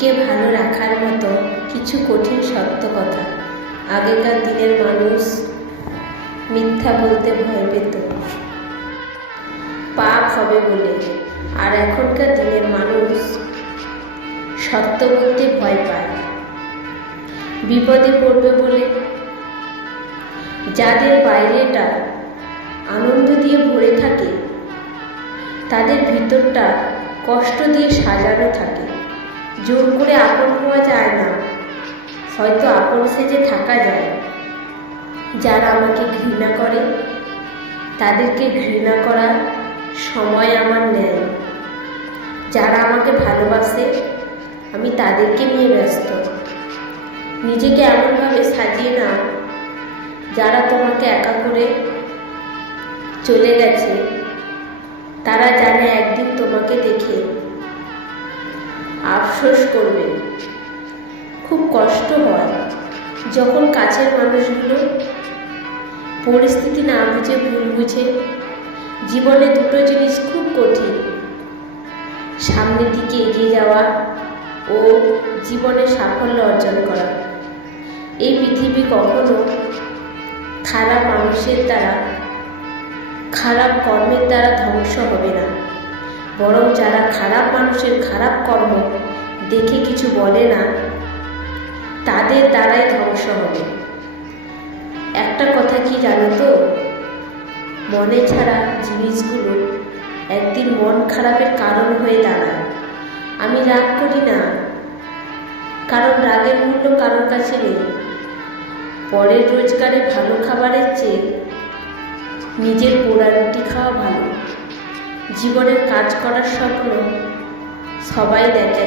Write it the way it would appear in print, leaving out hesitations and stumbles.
কে ভালো রাখার মতো কিছু কঠিন সত্য কথা। আগেকার দিনের মানুষ মিথ্যা বলতে ভয় পেত পাপ হবে বলে, আর এখনকার দিনের মানুষ সত্য বলতে ভয় পায় বিপদে পড়বে বলে। যাদের বাইরেটা আনন্দ দিয়ে ভরে থাকে তাদের ভিতরটা কষ্ট দিয়ে সাজানো থাকে। জোর করে আপন হওয়া যায় না, হয়তো আপন সেজে থাকা যায়। যারা আমাকে ঘৃণা করে তাদেরকে ঘৃণা করার সময় আমার নেই। যারা আমাকে ভালোবাসে আমি তাদেরকে নিয়ে ব্যস্ত। নিজেকে এমনভাবে সাজিয়ে নাও, যারা তোমাকে একা করে চলে গেছে তারা জানে একদিন তোমাকে দেখে আফসোস করবে। খুব কষ্ট হয় যখন কাছের মানুষগুলো পরিস্থিতি না বুঝে ভুল বুঝে। জীবনে দুটো জিনিস খুব কঠিন, সামনের দিকে এগিয়ে যাওয়া ও জীবনে সাফল্য অর্জন করা। এই পৃথিবী কখনো খারাপ মানুষের দ্বারা, খারাপ কর্মের দ্বারা ধ্বংস হবে না, বরং যারা খারাপ মানুষের খারাপ কর্ম দেখে কিছু বলে না তাদের দ্বারাই ধ্বংস হবে। একটা কথা কি জানো তো, মনে ছাড়া জিনিসগুলো একদিন মন খারাপের কারণ হয়ে দাঁড়ায়। আমি রাগ করি না, কারণ রাগের মূল্য কারোর কাছে নেই। পরের রোজগারে ভালো খাবারের চেয়ে নিজের পোড়া রুটি খাওয়া ভালো। জীবনের কাজ করার স্বপ্ন সবাই দেখে।